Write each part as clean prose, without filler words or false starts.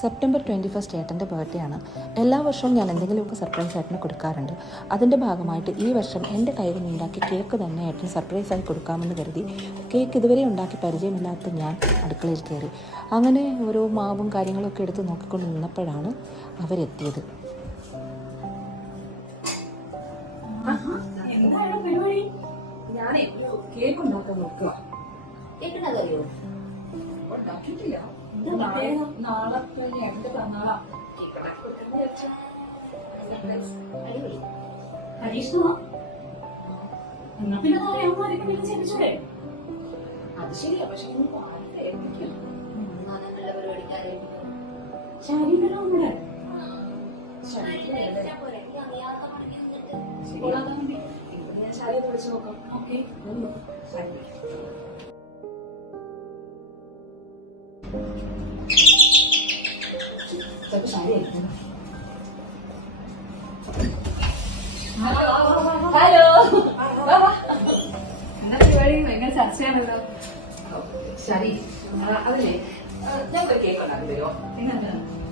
September 21 ഏട്ടൻ്റെ birthday ആണ്. എല്ലാ വർഷവും ഞാൻ എന്തെങ്കിലുമൊക്കെ സർപ്രൈസ് ഏട്ടന് കൊടുക്കാറുണ്ട്. അതിൻ്റെ ഭാഗമായിട്ട് ഈ വർഷം എൻ്റെ കൈകൾ ഉണ്ടാക്കിയ കേക്ക് തന്നെ ഏട്ടന് സർപ്രൈസായി കൊടുക്കാമെന്ന് കരുതി കേക്ക് ഇതുവരെ ഉണ്ടാക്കി പരിചയമില്ലാത്ത ഞാൻ അടുക്കളയിൽ കയറി. അങ്ങനെ ഓരോ മാവും കാര്യങ്ങളൊക്കെ എടുത്ത് നോക്കിക്കൊണ്ട് നിന്നപ്പോഴാണ് അവരെത്തിയത്. കേക്ക് ഉണ്ടാക്കാൻ നോക്കുക. കേക്കുണ്ടാക്കറിയോ? ഉണ്ടാക്കിയിട്ടില്ല. നാളെ എന്റെ പിറന്നാളാ. പരീക്ഷണമാ? എന്നാ പിന്നെ അമ്മമാരൊക്കെ പിന്നെ ചെയ്യിച്ചൂടെ? അത് ശരിയാ, പക്ഷെ ഏൽപ്പിക്കും. നല്ല പരിപാടിക്കാരെ ശരീരം നമ്മുടെ ഞാൻ ശാരിയെ വിളിച്ചു നോക്കാം. ഓക്കെ, ഹലോ, എന്താ പരിപാടി? ഭയങ്കര ചർച്ചയാണല്ലോ. ശരി, അതല്ലേ ഞങ്ങൾക്ക് കേക്ക് ഉണ്ടാക്കി തരുമോ? നിങ്ങൾക്ക്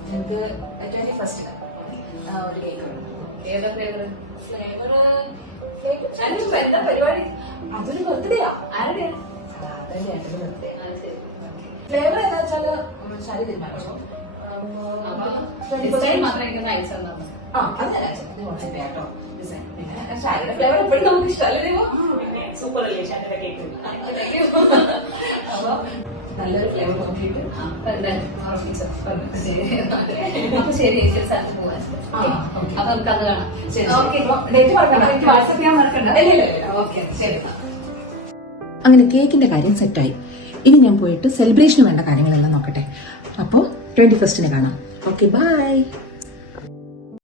ഞങ്ങൾക്ക് 21 ഒരു കേക്ക് ഉണ്ട്. ഏതാ ഫ്ലേവർ? എന്താ പരിപാടി? അതൊരു ബർത്ത്ഡേയാ. ആരുടെ? അതല്ലേ എന്റെ ബർത്ത്ഡേ. ഫ്ലേവർ എന്താ വെച്ചാല് ശരി തീരുമാനിച്ചോ. മാത്രം എനിക്ക് അയച്ചു തന്നത്. കേട്ടോ ഡിസൈൻ. പിന്നെ ശാരിയുടെ ഫ്ലേവർ എപ്പോഴും നമുക്ക് ഇഷ്ടമല്ലേ? സൂപ്പർ അല്ലേ ഷാന്റെ കേക്ക്? അപ്പൊ നല്ലൊരു ഫ്ലേവർ നോക്കിയിട്ട് ശരി, സ്ഥലത്ത് പോവാൻ. അപ്പൊ നമുക്ക് അത് കാണാം. ഡേറ്റ് മറക്കണ്ട, എനിക്ക് വാട്സപ്പ് ചെയ്യാൻ മറക്കണ്ട. ഓക്കെ ശരി. അങ്ങനെ കേക്കിൻ്റെ കാര്യം സെറ്റായി. ഇനി ഞാൻ പോയിട്ട് സെലിബ്രേഷന് വേണ്ട കാര്യങ്ങളെല്ലാം നോക്കട്ടെ. അപ്പോൾ 21 കാണാം. Okay, by.